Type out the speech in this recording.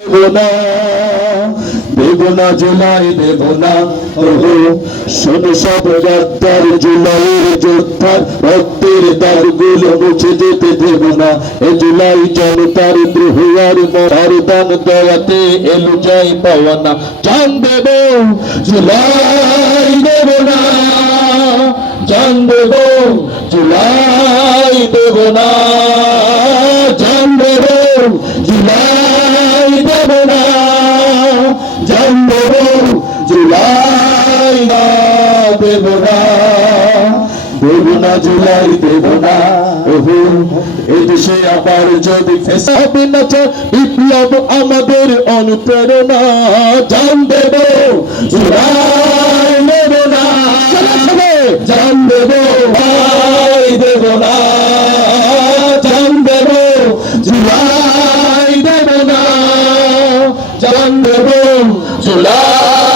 দেবনা দেবনা জুলাই দেবনা ওহো শোনো সব রাত্তার জুলাইয়ের যোদ্ধার রক্তের দাগগুলো মুছে যেতে দেবনা এ জুলাই জনতার দ্রোহার মরার দান দয়াতে এলো যাই পাওয়ানা জান দেব জুলাই দেবনা জান দেব জুলাই দেবনা জান দেব জুলাই দেবনা জান দেব জুলাই দেবনা দেবনা জুলাই দেবনা ওহো এদেশে আবার যদি ফেসাবে না বিপ্লব আমাদের অনুপ্রেরণা জান দেব জুলাই দেবনা জান দেব জুলাই দেবনা জান দেব জুলাই দেবনা জান দেব জুলাই